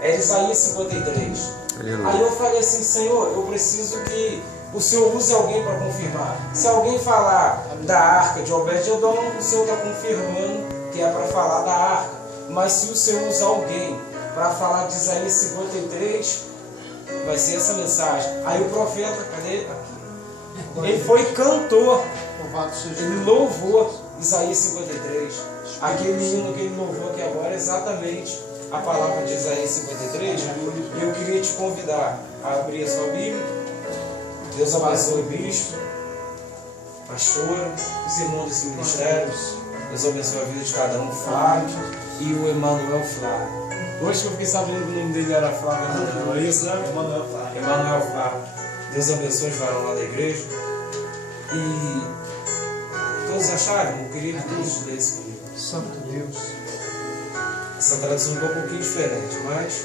Era Isaías 53. Aí eu falei assim, Senhor, eu preciso que o Senhor use alguém para confirmar. Se alguém falar da arca de Obed-Edom, o Senhor está confirmando que é para falar da arca. Mas se o Senhor usar alguém para falar de Isaías 53, vai ser essa mensagem. Aí o profeta, cadê? Aqui. Ele foi cantor. Ele louvou Isaías 53. Aquele hino que ele louvou aqui agora é exatamente a palavra de Isaías 53. E eu queria te convidar a abrir a sua Bíblia. Deus abençoe o bispo, pastora, os irmãos desse ministério. Deus abençoe a vida de cada um, Flávio e o Emanuel Flávio. Hoje que eu fiquei sabendo que o nome dele era Flávio, não é isso, né? Emanuel Flávio. Emanuel Flávio. Deus abençoe os varões lá da igreja. E todos acharam? Eu queria que todos lessem comigo. Santo Deus. Essa tradução é um pouquinho diferente, mas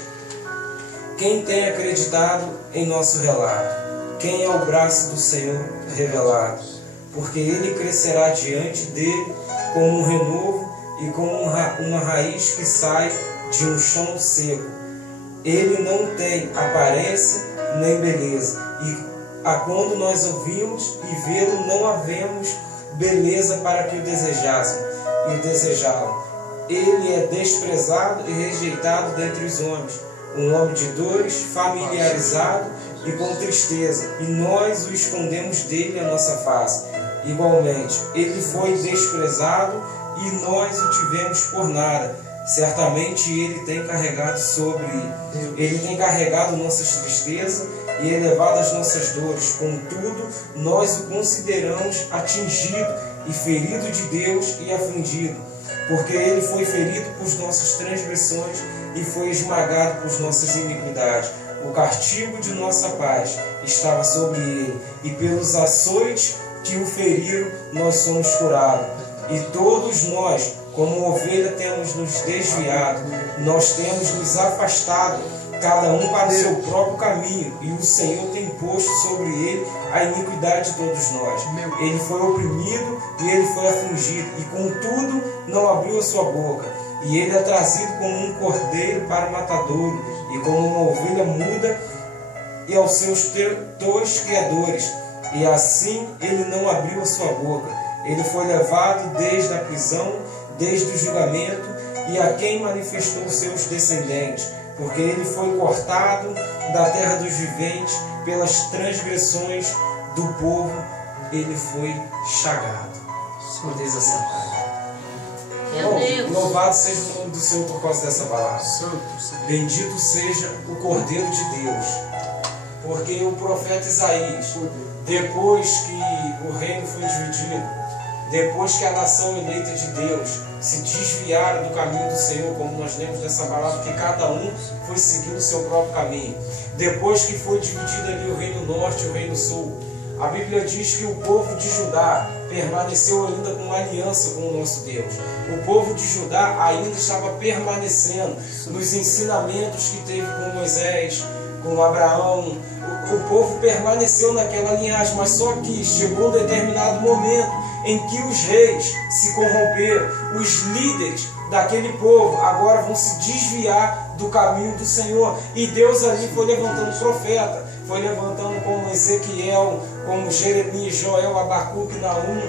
quem tem acreditado em nosso relato? Quem é o braço do Senhor revelado? Porque ele crescerá diante dele como um renovo e como uma raiz que sai de um chão seco. Ele não tem aparência nem beleza, e a quando nós ouvimos e vê-lo, não havemos beleza para que o desejá-lo. Ele é desprezado e rejeitado dentre os homens, um homem de dores, familiarizado e com tristeza, e nós o escondemos dele a nossa face. Igualmente, ele foi desprezado e nós o tivemos por nada. Certamente ele tem carregado nossas tristezas e elevado as nossas dores. Contudo, nós o consideramos atingido e ferido de Deus e afligido, porque ele foi ferido por nossas transgressões e foi esmagado por nossas iniquidades. O castigo de nossa paz estava sobre ele, e pelos açoites que o feriram, nós somos curados. E todos nós, como ovelha, temos nos desviado, nós temos nos afastado, cada um para o seu próprio caminho, e o Senhor tem posto sobre ele a iniquidade de todos nós. Ele foi oprimido e ele foi afligido, e contudo não abriu a sua boca. E ele é trazido como um cordeiro para o matadouro, e como uma ovelha muda e aos seus tosqueadores, e assim ele não abriu a sua boca. Ele foi levado desde a prisão, desde o julgamento, e a quem manifestou os seus descendentes, porque ele foi cortado da terra dos viventes, pelas transgressões do povo ele foi chagado. Podeis assentar. Louvado seja o nome do Senhor por causa dessa palavra. Bendito seja o Cordeiro de Deus, porque o profeta Isaías, depois que o reino foi dividido, depois que a nação eleita de Deus se desviaram do caminho do Senhor, como nós lemos nessa palavra, que cada um foi seguindo o seu próprio caminho, depois que foi dividido ali o reino norte e o reino sul, a Bíblia diz que o povo de Judá permaneceu ainda com uma aliança com o nosso Deus. O povo de Judá ainda estava permanecendo nos ensinamentos que teve com Moisés, com Abraão. O povo permaneceu naquela linhagem, mas só que chegou um determinado momento em que os reis se corromperam, os líderes daquele povo agora vão se desviar do caminho do Senhor. E Deus ali foi levantando profeta, foi levantando como Ezequiel, como Jeremias, Joel, Abacuque, Naum,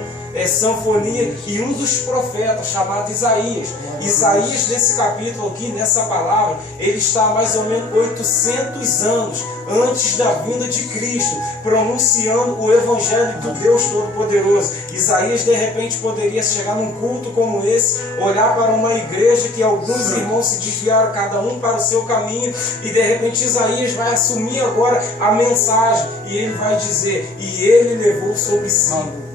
Sanfonia, e um dos profetas chamado Isaías. Isaías, nesse capítulo aqui, nessa palavra, ele está mais ou menos 800 anos antes da vinda de Cristo, pronunciando o Evangelho do Deus Todo-Poderoso. Isaías, de repente, poderia chegar num culto como esse, olhar para uma igreja que alguns irmãos se desviaram, cada um para o seu caminho, e de repente Isaías vai assumir agora a mensagem, e ele vai dizer: e ele levou sobre si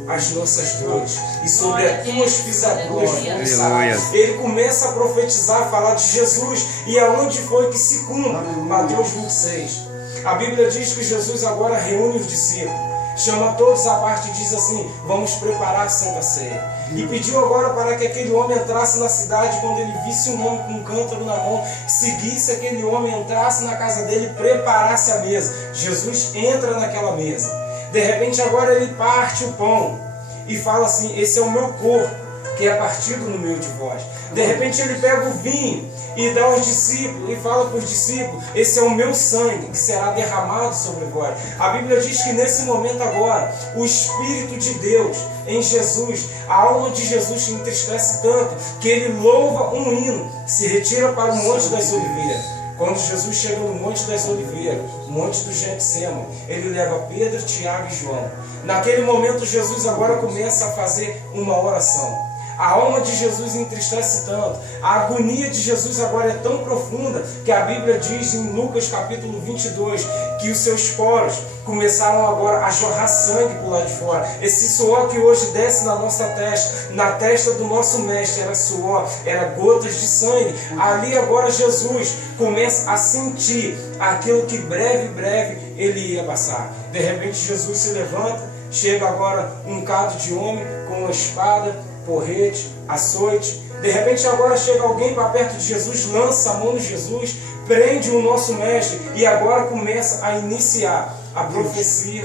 as nossas dores, e sobre as tuas pisaduras fomos sarados. Ele começa a profetizar, a falar de Jesus, e aonde foi que se cumpre? Mateus 26. A Bíblia diz que Jesus agora reúne os discípulos, chama todos à parte e diz assim: vamos preparar a Santa Ceia. E pediu agora para que aquele homem entrasse na cidade, quando ele visse um homem com um cântaro na mão, seguisse aquele homem, entrasse na casa dele e preparasse a mesa. Jesus entra naquela mesa. De repente agora ele parte o pão e fala assim: esse é o meu corpo, que é partido no meio de vós. De repente ele pega o vinho e dá aos discípulos, e fala para os discípulos: esse é o meu sangue que será derramado sobre vós. A Bíblia diz que nesse momento agora, o Espírito de Deus em Jesus, a alma de Jesus se entristece tanto que ele louva um hino, se retira para o Monte das Oliveiras. Quando Jesus chega no Monte das Oliveiras, Monte do Getsêmani, ele leva Pedro, Tiago e João. Naquele momento Jesus agora começa a fazer uma oração. A alma de Jesus entristece tanto, a agonia de Jesus agora é tão profunda, que a Bíblia diz em Lucas capítulo 22, que os seus poros começaram agora a jorrar sangue por lá de fora. Esse suor que hoje desce na nossa testa, na testa do nosso mestre, era suor, era gotas de sangue. Ali agora Jesus começa a sentir aquilo que breve ele ia passar. De repente Jesus se levanta, chega agora um bocado de homem com uma espada, porrete, açoite. De repente agora chega alguém para perto de Jesus, lança a mão de Jesus, prende o nosso mestre e agora começa a iniciar a profecia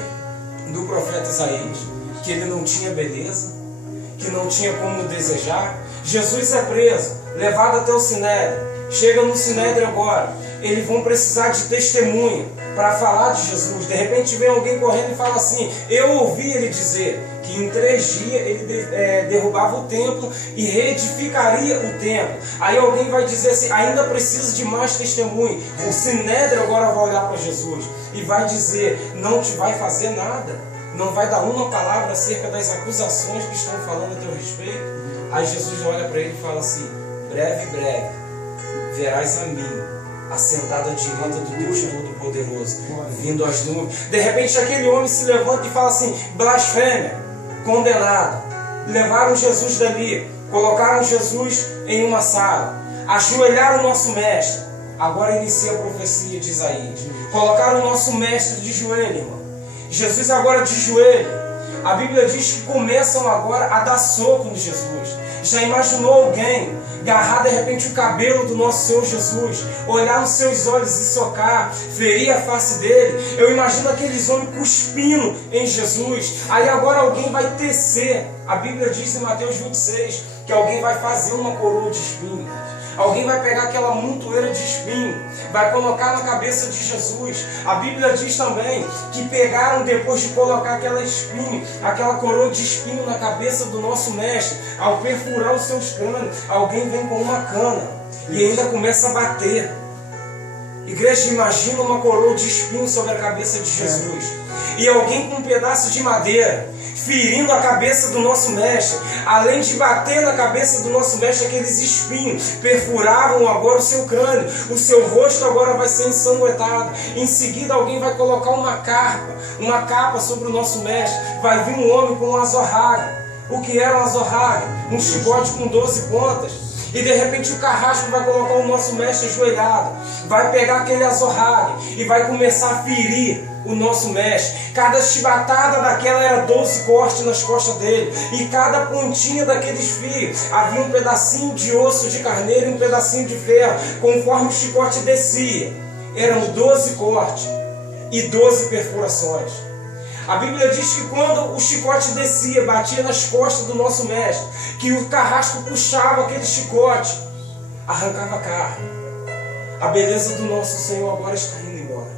do profeta Isaías, que ele não tinha beleza, que não tinha como desejar. Jesus é preso, levado até o Sinédrio. Chega no Sinédrio agora, eles vão precisar de testemunha para falar de Jesus. De repente vem alguém correndo e fala assim: eu ouvi ele dizer que em 3 dias ele derrubava o templo e reedificaria o templo. Aí alguém vai dizer assim: ainda precisa de mais testemunho. O Sinédrio agora vai olhar para Jesus e vai dizer: não te vai fazer nada, não vai dar uma palavra acerca das acusações que estão falando a teu respeito. Aí Jesus olha para ele e fala assim: breve verás a mim assentado à direita do Deus Todo-Poderoso, vindo às nuvens. De repente aquele homem se levanta e fala assim: blasfêmia, condenado. Levaram Jesus dali, colocaram Jesus em uma sala, ajoelharam o nosso mestre. Agora inicia a profecia de Isaías. Colocaram o nosso mestre de joelho, irmão. Jesus agora de joelho. A Bíblia diz que começam agora a dar soco no Jesus. Já imaginou alguém agarrar de repente o cabelo do nosso Senhor Jesus, olhar nos seus olhos e socar, ferir a face dele? Eu imagino aqueles homens cuspindo em Jesus. Aí agora alguém vai tecer. A Bíblia diz em Mateus 26 que alguém vai fazer uma coroa de espinhos. Alguém vai pegar aquela montoeira de espinho, vai colocar na cabeça de Jesus. A Bíblia diz também que pegaram, depois de colocar aquela espinho, aquela coroa de espinho na cabeça do nosso mestre, ao perfurar os seus crânios, alguém vem com uma cana e ainda começa a bater. Igreja, imagina uma coroa de espinho sobre a cabeça de Jesus. E alguém com um pedaço de madeira ferindo a cabeça do nosso mestre. Além de bater na cabeça do nosso mestre, aqueles espinhos perfuravam agora o seu crânio. O seu rosto agora vai ser ensanguentado. Em seguida alguém vai colocar uma capa sobre o nosso mestre. Vai vir um homem com uma azorraga. O que era uma azorraga? Um chicote com 12 pontas. E de repente o carrasco vai colocar o nosso mestre ajoelhado, vai pegar aquele azorrague e vai começar a ferir o nosso mestre. Cada chibatada daquela era 12 cortes nas costas dele, e cada pontinha daqueles fios havia um pedacinho de osso de carneiro e um pedacinho de ferro. Conforme o chicote descia, eram 12 cortes e 12 perfurações. A Bíblia diz que quando o chicote descia, batia nas costas do nosso mestre, que o carrasco puxava aquele chicote, arrancava a carne. A beleza do nosso Senhor agora está indo embora.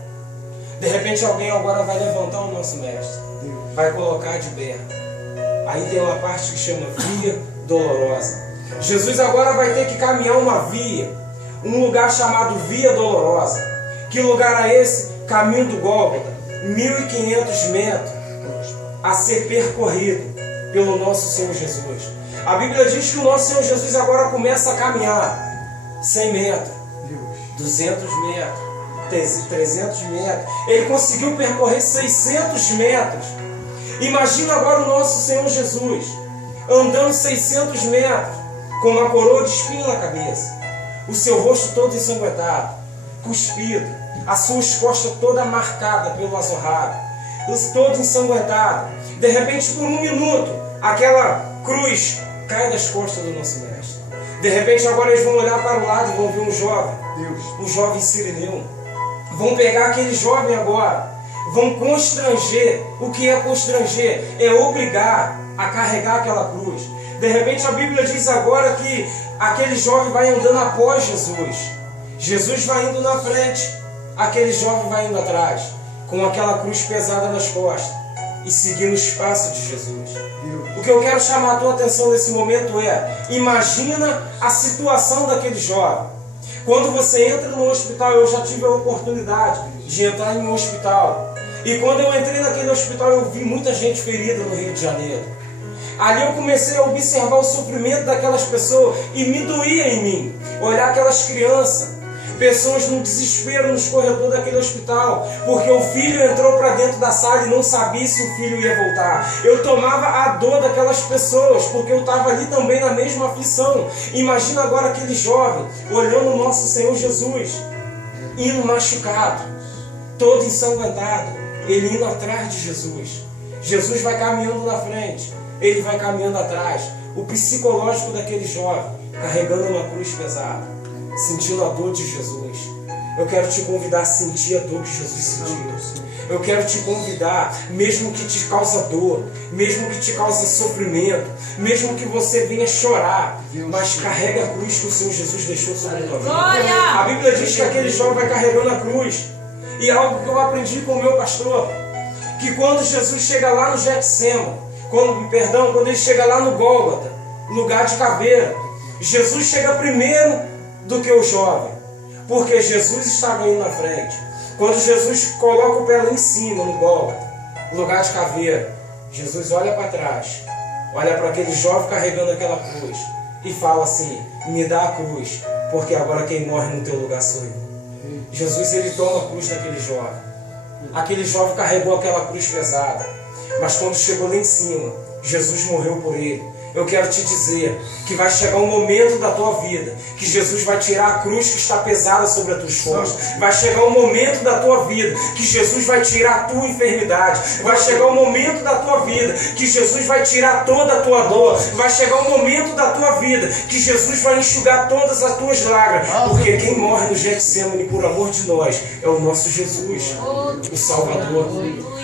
De repente alguém agora vai levantar o nosso mestre, vai colocar de pé. Aí tem uma parte que chama via dolorosa. Jesus agora vai ter que caminhar uma via, um lugar chamado via dolorosa. Que lugar é esse? Caminho do Gólgota. 1.500 metros a ser percorrido pelo nosso Senhor Jesus. A Bíblia diz que o nosso Senhor Jesus agora começa a caminhar 100 metros, 200 metros, 300 metros. Ele conseguiu percorrer 600 metros. Imagina agora o nosso Senhor Jesus andando 600 metros com uma coroa de espinho na cabeça, o seu rosto todo ensanguentado, cuspido, as suas costas toda marcada pelo azorrague, todo ensanguentado. De repente, por 1 minuto, aquela cruz cai das costas do nosso mestre. De repente, agora eles vão olhar para o lado e vão ver um jovem sirineu. Vão pegar aquele jovem agora, vão constranger. O que é constranger? É obrigar a carregar aquela cruz. De repente, a Bíblia diz agora que aquele jovem vai andando após Jesus. Jesus vai indo na frente, aquele jovem vai indo atrás, com aquela cruz pesada nas costas e seguindo os passos de Jesus. O que eu quero chamar a tua atenção nesse momento é: imagina a situação daquele jovem. Quando você entra no hospital, eu já tive a oportunidade de entrar em um hospital. E quando eu entrei naquele hospital, eu vi muita gente ferida no Rio de Janeiro. Ali eu comecei a observar o sofrimento daquelas pessoas e me doía em mim olhar aquelas crianças, pessoas no desespero nos corredores daquele hospital, porque o filho entrou para dentro da sala e não sabia se o filho ia voltar. Eu tomava a dor daquelas pessoas, porque eu estava ali também na mesma aflição. Imagina agora aquele jovem olhando o nosso Senhor Jesus, indo machucado, todo ensanguentado, ele indo atrás de Jesus. Jesus vai caminhando na frente, ele vai caminhando atrás. O psicológico daquele jovem, carregando uma cruz pesada, sentindo a dor de Jesus. Eu quero te convidar a sentir a dor que Jesus sentiu. Eu quero te convidar, mesmo que te causa dor, mesmo que te cause sofrimento, mesmo que você venha chorar, mas carrega a cruz que o Senhor Jesus deixou sobre a tua vida. A Bíblia diz que aquele jovem vai carregando a cruz. E algo que eu aprendi com o meu pastor, que quando Jesus chega lá no Getsemane, quando ele chega lá no Gólgota, lugar de caveira, Jesus chega primeiro do que o jovem, porque Jesus estava indo na frente. Quando Jesus coloca o pé lá em cima, no Gólgota, lugar de caveira, Jesus olha para trás, olha para aquele jovem carregando aquela cruz e fala assim: me dá a cruz, porque agora quem morre no teu lugar sou eu. Jesus, ele toma a cruz daquele jovem. Aquele jovem carregou aquela cruz pesada, mas quando chegou lá em cima, Jesus morreu por ele. Eu quero te dizer que vai chegar um momento da tua vida que Jesus vai tirar a cruz que está pesada sobre as tuas costas. Vai chegar um momento da tua vida que Jesus vai tirar a tua enfermidade. Vai chegar um momento da tua vida que Jesus vai tirar toda a tua dor. Vai chegar um momento da tua vida que Jesus vai enxugar todas as tuas lágrimas. Porque quem morre no Getsemane por amor de nós é o nosso Jesus, o Salvador.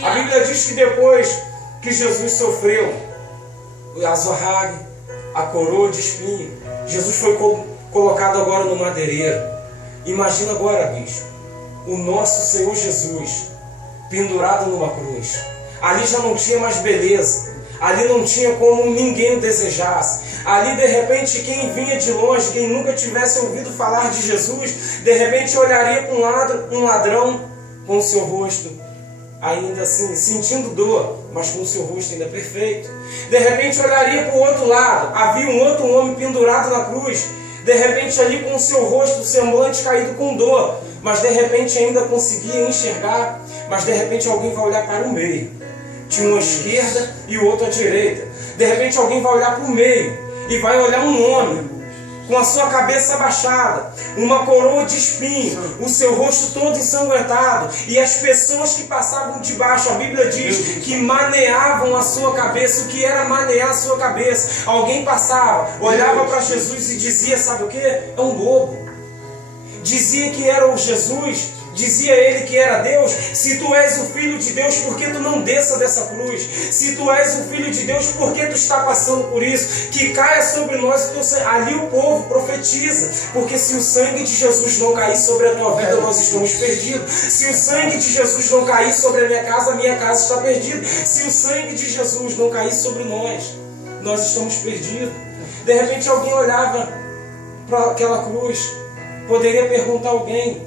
A Bíblia diz que depois que Jesus sofreu o azorrague, a coroa de espinho, Jesus foi colocado agora no madeireiro. Imagina agora, bicho, o nosso Senhor Jesus pendurado numa cruz. Ali já não tinha mais beleza, ali não tinha como ninguém o desejasse. Ali de repente quem vinha de longe, quem nunca tivesse ouvido falar de Jesus, de repente olharia para um ladrão com o seu rosto ainda assim, sentindo dor, mas com o seu rosto ainda perfeito. De repente olharia para o outro lado, havia um outro homem pendurado na cruz, de repente ali com o seu rosto, o semblante caído com dor, mas de repente ainda conseguia enxergar. Mas de repente alguém vai olhar para o meio, tinha uma esquerda e o outro à direita. De repente alguém vai olhar para o meio e vai olhar um homem com a sua cabeça abaixada, uma coroa de espinho, o seu rosto todo ensanguentado, e as pessoas que passavam debaixo, a Bíblia diz que maneavam a sua cabeça. O que era manear a sua cabeça? Alguém passava, olhava para Jesus e dizia: sabe o que? É um bobo. Dizia que era o Jesus, dizia ele que era Deus. Se tu és o Filho de Deus, por que tu não desça dessa cruz? Se tu és o Filho de Deus, por que tu está passando por isso? Que caia sobre nós o teu sangue. Ali o povo profetiza, porque se o sangue de Jesus não cair sobre a tua vida, nós estamos perdidos. Se o sangue de Jesus não cair sobre a minha casa está perdida. Se o sangue de Jesus não cair sobre nós estamos perdidos. De repente alguém olhava para aquela cruz, poderia perguntar a alguém: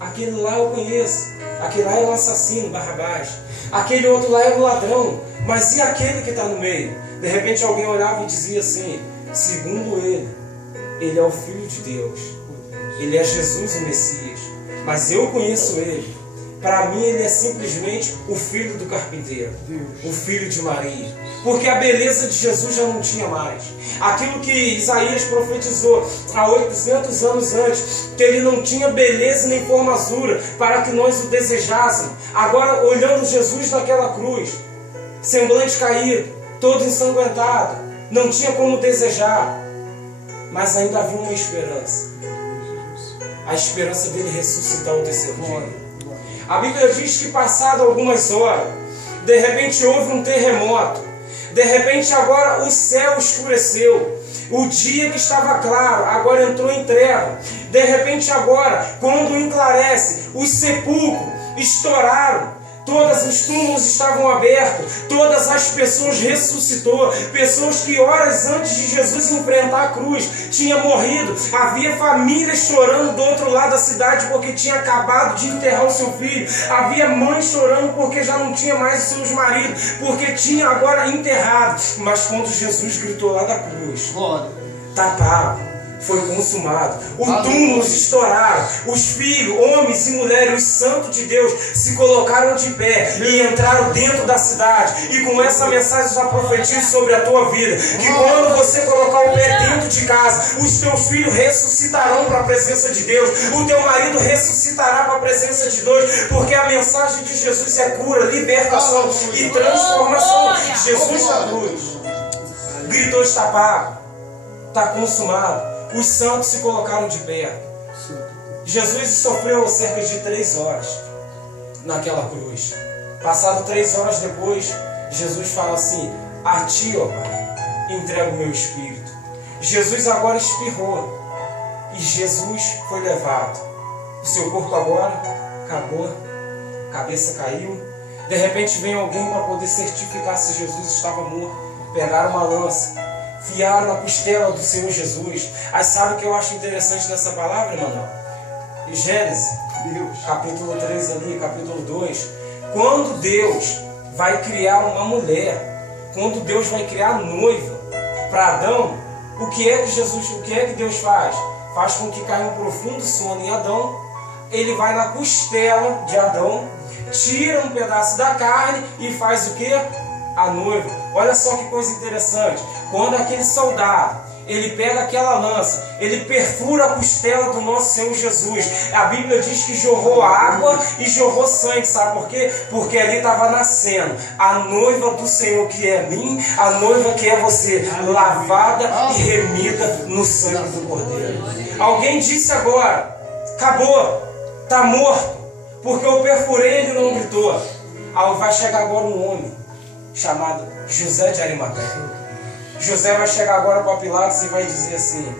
aquele lá eu conheço, aquele lá é o assassino, Barrabás, aquele outro lá é o ladrão, mas e aquele que está no meio? De repente alguém olhava e dizia assim: segundo ele é o Filho de Deus, ele é Jesus o Messias, mas eu conheço ele. Para mim ele é simplesmente o filho do carpinteiro, o filho de Maria, porque a beleza de Jesus já não tinha mais. Aquilo que Isaías profetizou há 800 anos antes, que ele não tinha beleza nem formosura para que nós o desejássemos. Agora, olhando Jesus naquela cruz, semblante caído, todo ensanguentado, não tinha como desejar, mas ainda havia uma esperança. A esperança dele ressuscitar o terceiro dia. A Bíblia diz que passado algumas horas, de repente houve um terremoto. De repente agora o céu escureceu. O dia que estava claro, agora entrou em treva. De repente agora, quando enclarece, os sepulcros estouraram. Todos os túmulos estavam abertos, todas as pessoas ressuscitou, pessoas que horas antes de Jesus enfrentar a cruz tinham morrido. Havia famílias chorando do outro lado da cidade porque tinha acabado de enterrar o seu filho. Havia mães chorando porque já não tinha mais os seus maridos, porque tinha agora enterrado. Mas quando Jesus gritou lá da cruz, está pago. Foi consumado. Os túmulos estouraram. Os filhos, homens e mulheres, os santos de Deus se colocaram de pé e entraram dentro da cidade. E com essa mensagem eu já profetizo sobre a tua vida, que quando você colocar o pé dentro de casa, os teus filhos ressuscitarão para a presença de Deus. O teu marido ressuscitará para a presença de Deus, porque a mensagem de Jesus é cura, libertação e transformação. Jesus na cruz gritou: está pago, está consumado. Os santos se colocaram de pé. Jesus sofreu cerca de 3 horas naquela cruz. Passado 3 horas depois, Jesus fala assim: a ti, ó Pai, entrego o meu espírito. Jesus agora espirrou e Jesus foi levado. O seu corpo agora acabou, a cabeça caiu. De repente vem alguém para poder certificar se Jesus estava morto. Pegaram uma lança, fiaram na costela do Senhor Jesus. Aí sabe o que eu acho interessante nessa palavra, Emanuel? Gênesis, capítulo 3 ali, capítulo 2. Quando Deus vai criar uma mulher, quando Deus vai criar noiva para Adão, o que é que Deus faz? Faz com que caia um profundo sono em Adão. Ele vai na costela de Adão, tira um pedaço da carne e faz o que? A noiva. Olha só que coisa interessante. Quando aquele soldado, ele pega aquela lança, ele perfura a costela do nosso Senhor Jesus. A Bíblia diz que jorrou água e jorrou sangue. Sabe por quê? Porque ali estava nascendo a noiva do Senhor, que é mim, a noiva que é você, lavada e remida no sangue do Cordeiro. Alguém disse agora: acabou, está morto, porque eu perfurei, ele não gritou. Aí vai chegar agora um homem chamado José de Arimateia. José vai chegar agora para Pilatos e vai dizer assim: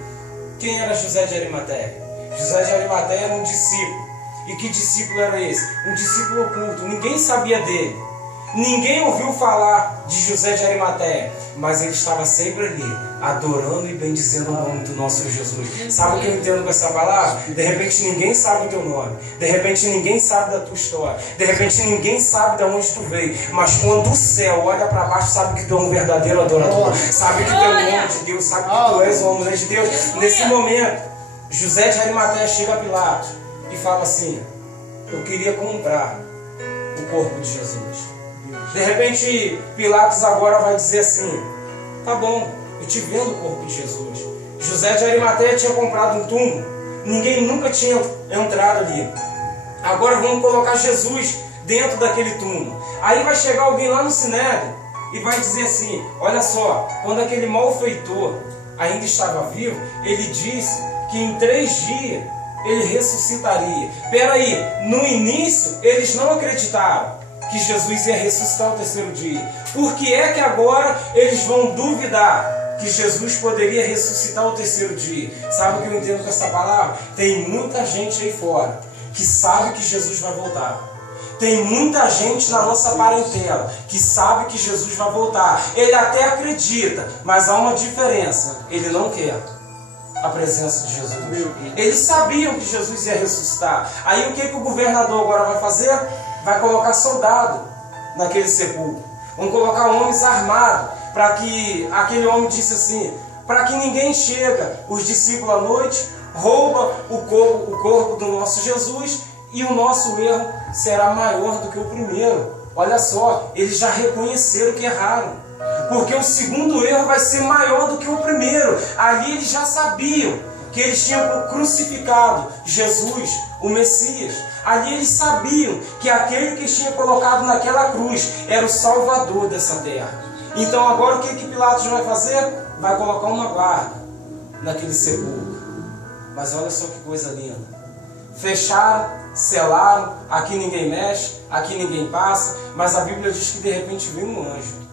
quem era José de Arimateia? José de Arimateia era um discípulo. E que discípulo era esse? Um discípulo oculto. Ninguém sabia dele. Ninguém ouviu falar de José de Arimateia, mas ele estava sempre ali, adorando e bendizendo o nome do nosso Jesus. Sabe o que eu entendo com essa palavra? De repente ninguém sabe o teu nome, de repente ninguém sabe da tua história, de repente ninguém sabe de onde tu veio, mas quando o céu olha para baixo, sabe que tu é um verdadeiro adorador, sabe que tu é um homem de Deus, sabe que tu és uma mulher de Deus. Nesse momento, José de Arimateia chega a Pilatos e fala assim: eu queria comprar o corpo de Jesus. De repente, Pilatos agora vai dizer assim: tá bom, eu te vendo o corpo de Jesus. José de Arimateia tinha comprado um túmulo, ninguém nunca tinha entrado ali. Agora vamos colocar Jesus dentro daquele túmulo. Aí vai chegar alguém lá no Sinédrio e vai dizer assim: olha só, quando aquele malfeitor ainda estava vivo, ele disse que em 3 dias ele ressuscitaria. Peraí, no início eles não acreditaram que Jesus ia ressuscitar ao 3º dia. Por que é que agora eles vão duvidar que Jesus poderia ressuscitar ao 3º dia? Sabe o que eu entendo com essa palavra? Tem muita gente aí fora que sabe que Jesus vai voltar. Tem muita gente na nossa parentela que sabe que Jesus vai voltar. Ele até acredita, mas há uma diferença: ele não quer a presença de Jesus. Eles sabiam que Jesus ia ressuscitar. Aí o que o governador agora vai fazer? Vai colocar soldado naquele sepulcro. Vão colocar homens armados, para que aquele homem disse assim: para que ninguém chega, os discípulos à noite, rouba o corpo do nosso Jesus, e o nosso erro será maior do que o primeiro. Olha só, eles já reconheceram que erraram, porque o segundo erro vai ser maior do que o primeiro. Ali eles já sabiam que eles tinham crucificado Jesus, o Messias. Ali eles sabiam que aquele que tinha colocado naquela cruz era o Salvador dessa terra. Então agora o que Pilatos vai fazer? Vai colocar uma guarda naquele sepulcro. Mas olha só que coisa linda. Fecharam, selaram, aqui ninguém mexe, aqui ninguém passa. Mas a Bíblia diz que de repente veio um anjo,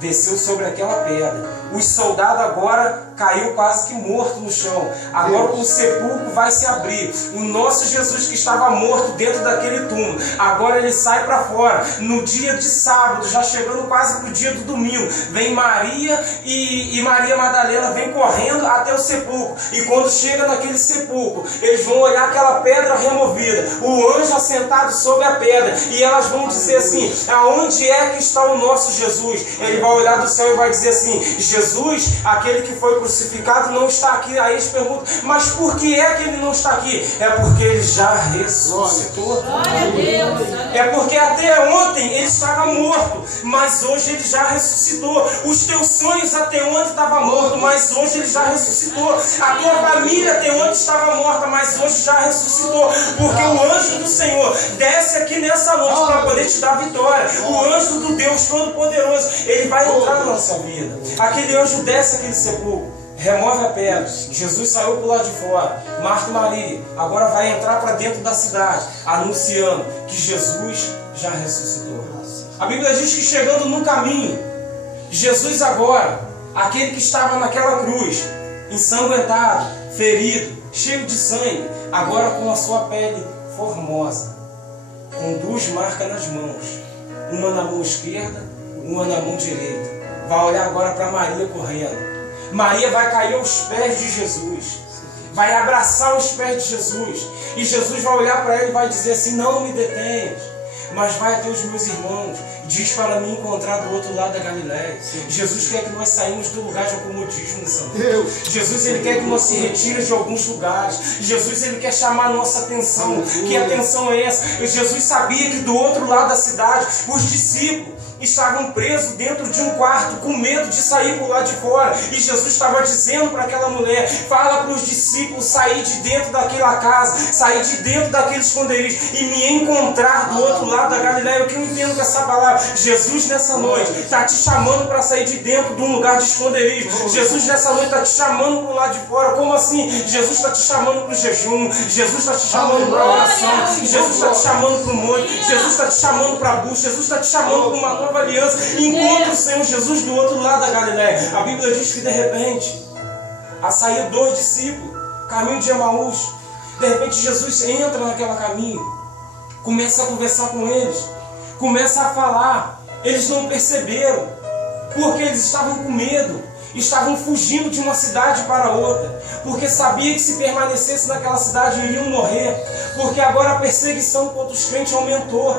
desceu sobre aquela pedra, Os soldados agora caiu quase que morto no chão. Agora o sepulcro vai se abrir. O nosso Jesus que estava morto dentro daquele túmulo, agora ele sai para fora. No dia de sábado, já chegando quase para o dia do domingo, vem Maria e Maria Madalena vem correndo até o sepulcro. E quando chega naquele sepulcro, eles vão olhar aquela pedra removida, o anjo assentado sobre a pedra, e elas vão dizer assim: aonde é que está o nosso Jesus? Ele vai olhar do céu e vai dizer assim: Jesus, aquele que foi crucificado, não está aqui. Aí eles perguntam: mas por que é que ele não está aqui? É porque ele já ressuscitou. Glória a Deus. É porque até ontem ele estava morto, mas hoje ele já ressuscitou. Os teus sonhos até ontem estavam mortos, mas hoje ele já ressuscitou. A tua família até ontem estava morta, mas hoje já ressuscitou. Porque o anjo do Senhor desce aqui nessa noite para poder te dar vitória. O anjo do Deus Todo-Poderoso, ele vai entrar na nossa vida. Aquele anjo desce aquele sepulcro, remove a pedra. Jesus saiu por lá de fora. Marta e Maria agora vai entrar para dentro da cidade, anunciando que Jesus já ressuscitou. A Bíblia diz que chegando no caminho, Jesus agora, aquele que estava naquela cruz, ensanguentado, ferido, cheio de sangue, agora com a sua pele formosa, com 2 marcas nas mãos, uma na mão esquerda, uma na mão direita, vai olhar agora para Maria correndo. Maria vai cair aos pés de Jesus, vai abraçar os pés de Jesus, e Jesus vai olhar para ela e vai dizer assim: não me detenhas, mas vai até os meus irmãos, diz para me encontrar do outro lado da Galileia. Jesus quer que nós saímos do lugar de acomodismo nessa noite. Jesus, ele quer que nós se retire de alguns lugares. Jesus, ele quer chamar a nossa atenção. Que atenção é essa? Jesus sabia que do outro lado da cidade, os discípulos estavam presos dentro de um quarto, com medo de sair por lá de fora. E Jesus estava dizendo para aquela mulher: fala para os discípulos sair de dentro daquela casa, sair de dentro daquele esconderijo e me encontrar do outro lado da Galileia. O que eu entendo com essa palavra? Jesus nessa noite está te chamando para sair de dentro de um lugar de esconderijo. Jesus nessa noite está te chamando para o lado de fora. Como assim? Jesus está te chamando para o jejum. Jesus está te chamando para a oração. Jesus está te chamando para o monte. Jesus está te chamando para a busca. Jesus está te chamando para uma nova aliança. Encontre o Senhor Jesus do outro lado da Galileia. A Bíblia diz que de repente saíram 2 discípulos, caminho de Emaús. De repente Jesus entra naquela caminho, começa a conversar com eles, começa a falar. Eles não perceberam, porque eles estavam com medo, estavam fugindo de uma cidade para outra, porque sabia que se permanecesse naquela cidade iriam morrer, porque agora a perseguição contra os crentes aumentou.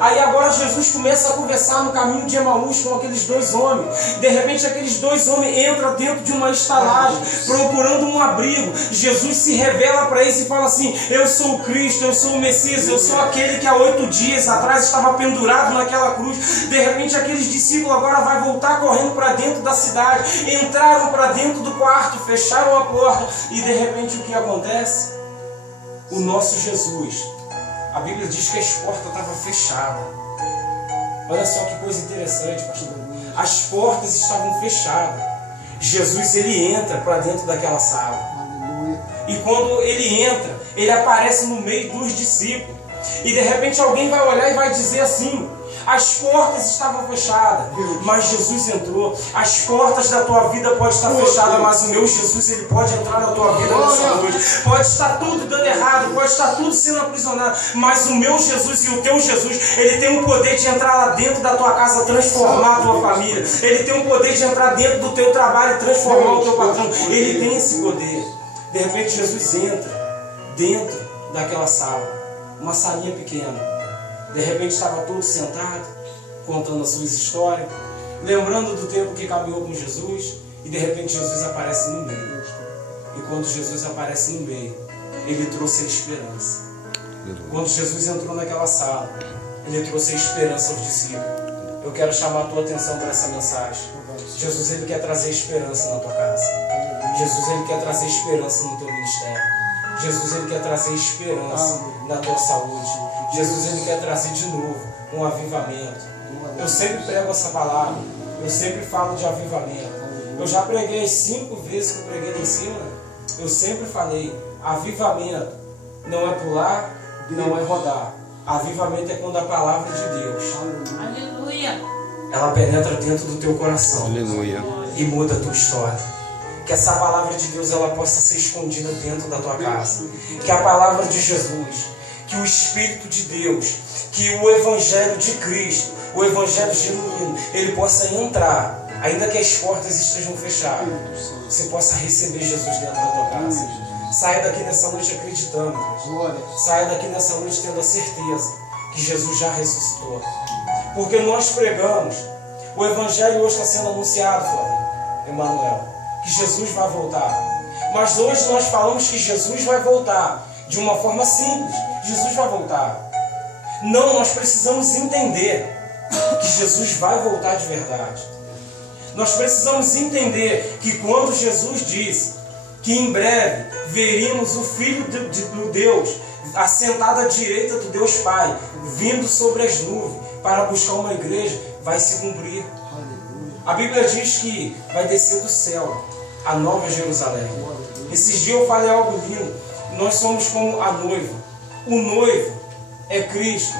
Aí agora Jesus começa a conversar no caminho de Emaús com aqueles 2 homens. De repente aqueles 2 homens entram dentro de uma estalagem, procurando um abrigo. Jesus se revela para eles e fala assim: eu sou o Cristo, eu sou o Messias, eu sou aquele que há 8 dias atrás estava pendurado naquela cruz. De repente aqueles discípulos agora vão voltar correndo para dentro da cidade. Entraram para dentro do quarto, fecharam a porta, e de repente o que acontece? O nosso Jesus, a Bíblia diz que as portas estavam fechadas. Olha só que coisa interessante, pastor. As portas estavam fechadas. Jesus, ele entra para dentro daquela sala. E quando ele entra, ele aparece no meio dos discípulos. E de repente alguém vai olhar e vai dizer assim: as portas estavam fechadas, mas Jesus entrou. As portas da tua vida podem estar fechadas, mas o meu Jesus, ele pode entrar na tua vida nessa noite. Pode estar tudo dando errado, pode estar tudo sendo aprisionado, mas o meu Jesus e o teu Jesus, ele tem o poder de entrar lá dentro da tua casa, transformar a tua família. Ele tem o poder de entrar dentro do teu trabalho e transformar o teu patrão. Ele tem esse poder. De repente Jesus entra dentro daquela sala, uma salinha pequena. De repente estava todo sentado, contando as suas histórias, lembrando do tempo que caminhou com Jesus, e de repente Jesus aparece no meio. E quando Jesus aparece no meio, ele trouxe a esperança. Quando Jesus entrou naquela sala, ele trouxe a esperança aos discípulos. Eu quero chamar a tua atenção para essa mensagem. Jesus, ele quer trazer esperança na tua casa. Jesus, ele quer trazer esperança no teu ministério. Jesus, ele quer trazer esperança na tua saúde. Jesus, ele quer trazer de novo um avivamento. Eu sempre prego essa palavra, eu sempre falo de avivamento. Eu já preguei 5 vezes que eu preguei lá em cima. Eu sempre falei: avivamento não é pular, não é rodar. Avivamento é quando a palavra de Deus, aleluia, ela penetra dentro do teu coração. Aleluia. E muda a tua história. Que essa palavra de Deus ela possa ser escondida dentro da tua casa. Que a palavra de Jesus, que o Espírito de Deus, que o Evangelho de Cristo, o Evangelho genuíno, ele possa entrar, ainda que as portas estejam fechadas. Você possa receber Jesus dentro da tua casa. Saia daqui nessa noite acreditando. Saia daqui nessa noite tendo a certeza que Jesus já ressuscitou. Porque nós pregamos, o Evangelho hoje está sendo anunciado, Flávio, Emanuel, que Jesus vai voltar. Mas hoje nós falamos que Jesus vai voltar de uma forma simples. Jesus vai voltar. Não, nós precisamos entender que Jesus vai voltar de verdade. Nós precisamos entender que quando Jesus disse que em breve veríamos o Filho do Deus assentado à direita do Deus Pai, vindo sobre as nuvens para buscar uma igreja, vai se cumprir. A Bíblia diz que vai descer do céu a nova Jerusalém. Esses dias eu falei algo lindo. Nós somos como a noiva. O noivo é Cristo.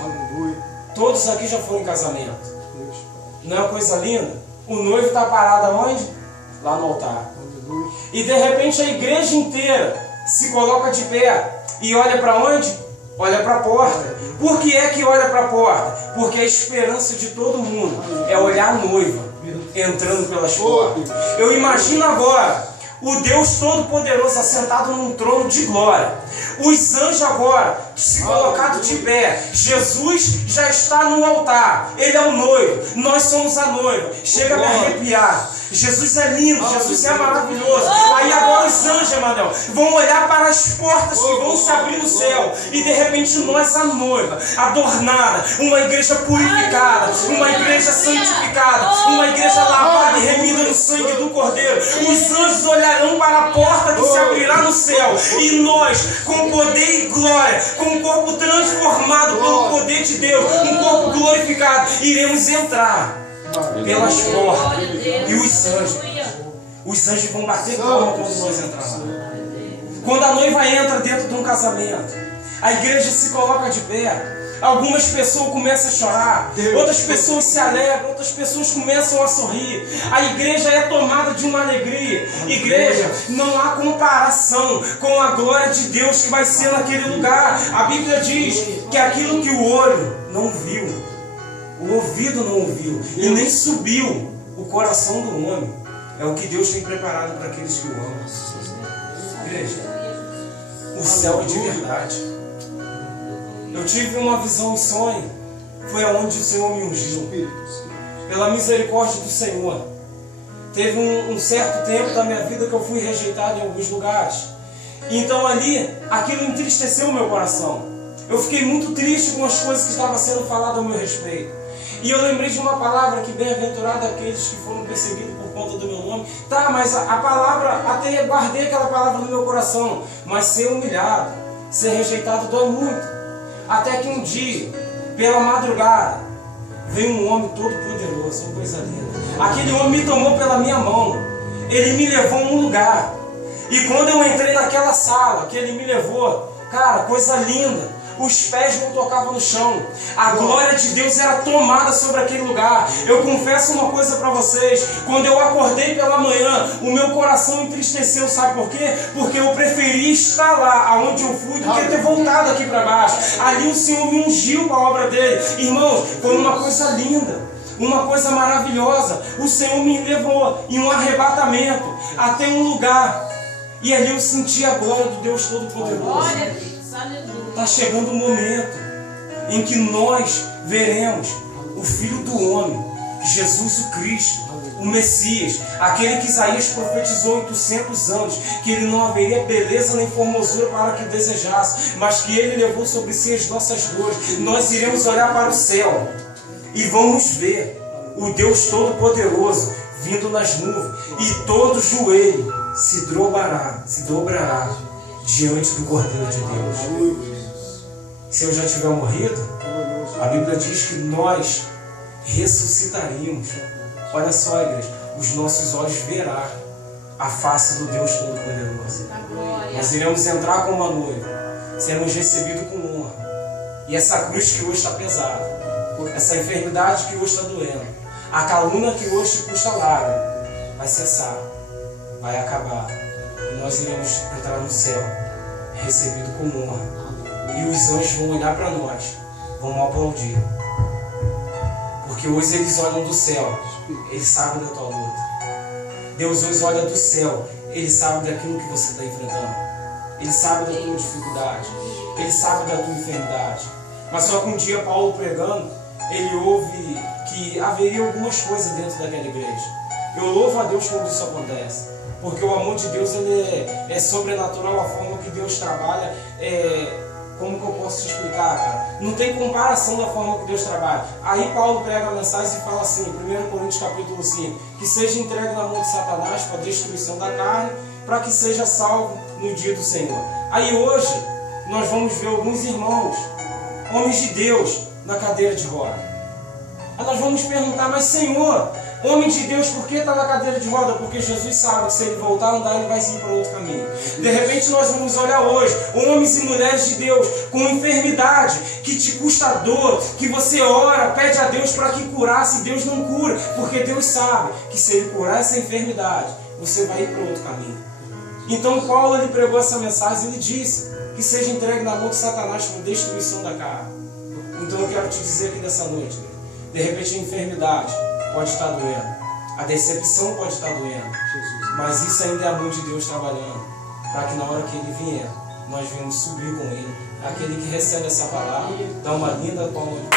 Todos aqui já foram em casamento. Não é uma coisa linda? O noivo está parado aonde? Lá no altar. E de repente a igreja inteira se coloca de pé e olha para onde? Olha para a porta. Por que é que olha para a porta? Porque a esperança de todo mundo é olhar a noiva entrando pelas portas. Eu imagino agora o Deus Todo-Poderoso assentado num trono de glória. Os anjos agora se colocados de pé. Jesus já está no altar. Ele é o noivo. Nós somos a noiva. Chega a me arrepiar. Jesus é lindo. Jesus é maravilhoso. Aí agora os anjos, Emanuel, vão olhar para as portas que vão se abrir no céu. E de repente nós, a noiva, adornada, uma igreja purificada, uma igreja santificada, uma igreja lavada e remida no sangue do Cordeiro. Os anjos olharão para a porta que se abrirá no céu. E nós, com poder e glória, com um corpo transformado pelo poder de Deus, um corpo glorificado, iremos entrar pelas portas. E os anjos vão bater palma quando nós entrarmos. Quando a noiva entra dentro de um casamento, a igreja se coloca de pé. Algumas pessoas começam a chorar, outras pessoas se alegram, outras pessoas começam a sorrir. A igreja é tomada de uma alegria. Igreja, não há comparação com a glória de Deus que vai ser naquele lugar. A Bíblia diz que aquilo que o olho não viu, o ouvido não ouviu e nem subiu o coração do homem, é o que Deus tem preparado para aqueles que o amam. Igreja, o céu é de verdade. Eu tive uma visão e sonho, foi aonde o Senhor me ungiu, pela misericórdia do Senhor. Teve um certo tempo da minha vida que eu fui rejeitado em alguns lugares. Então ali, aquilo entristeceu o meu coração. Eu fiquei muito triste com as coisas que estavam sendo faladas ao meu respeito. E eu lembrei de uma palavra que bem-aventurado aqueles que foram perseguidos por conta do meu nome. Tá, mas a palavra, até guardei aquela palavra no meu coração. Mas ser humilhado, ser rejeitado dói muito. Até que um dia, pela madrugada, veio um homem todo poderoso, uma coisa linda. Aquele homem me tomou pela minha mão. Ele me levou a um lugar. E quando eu entrei naquela sala que ele me levou, cara, coisa linda. Os pés não tocavam no chão. A glória de Deus era tomada sobre aquele lugar. Eu confesso uma coisa para vocês. Quando eu acordei pela manhã, o meu coração entristeceu. Sabe por quê? Porque eu preferi estar lá aonde eu fui do que ter voltado aqui para baixo. Ali o Senhor me ungiu para a obra dele. Irmãos, foi uma coisa linda, uma coisa maravilhosa. O Senhor me levou em um arrebatamento até um lugar. E ali eu senti a glória do Deus Todo-Poderoso. Está chegando o momento em que nós veremos o Filho do Homem, Jesus o Cristo, o Messias, aquele que Isaías profetizou 800 anos, que ele não haveria beleza nem formosura para que desejasse, mas que ele levou sobre si as nossas dores. Nós iremos olhar para o céu e vamos ver o Deus Todo-Poderoso vindo nas nuvens, e todo joelho se dobrará diante do Cordeiro de Deus. Se eu já tiver morrido, a Bíblia diz que nós ressuscitaríamos. Olha só, igreja, os nossos olhos verão a face do Deus Todo-Poderoso. Nós iremos entrar como uma noiva, seremos recebidos com honra. E essa cruz que hoje está pesada, essa enfermidade que hoje está doendo, A calúnia que hoje te custa lágrima vai cessar, vai acabar. E nós iremos entrar no céu, recebido com honra. E os anjos vão olhar para nós, vão aplaudir. Porque hoje eles olham do céu, eles sabem da tua luta. Deus hoje olha do céu, Ele sabe daquilo que você está enfrentando. Ele sabe da tua dificuldade, Ele sabe da tua enfermidade. Mas só que um dia Paulo pregando, ele ouve que haveria algumas coisas dentro daquela igreja. Eu louvo a Deus quando isso acontece, porque o amor de Deus ele é sobrenatural, a forma que Deus trabalha como que eu posso te explicar, cara? Não tem comparação da forma que Deus trabalha. Aí Paulo pega a mensagem e fala assim, 1 Coríntios capítulo 5, que seja entregue na mão de Satanás para a destruição da carne, para que seja salvo no dia do Senhor. Aí hoje, nós vamos ver alguns irmãos, homens de Deus, na cadeira de roda. Aí nós vamos perguntar, mas Senhor, homem de Deus, por que está na cadeira de roda? Porque Jesus sabe que se ele voltar a andar, ele vai ir para outro caminho. De repente nós vamos olhar hoje, homens e mulheres de Deus, com enfermidade, que te custa dor, que você ora, pede a Deus para que curasse, e Deus não cura, porque Deus sabe que se ele curar essa enfermidade, você vai ir para outro caminho. Então Paulo ele pregou essa mensagem e ele disse que seja entregue na mão de Satanás para a destruição da carne. Então eu quero te dizer aqui nessa noite, de repente a enfermidade pode estar doendo, a decepção pode estar doendo, mas isso ainda é a mão de Deus trabalhando, para que na hora que Ele vier, nós venhamos subir com Ele. Aquele que recebe essa palavra, dá uma linda palma de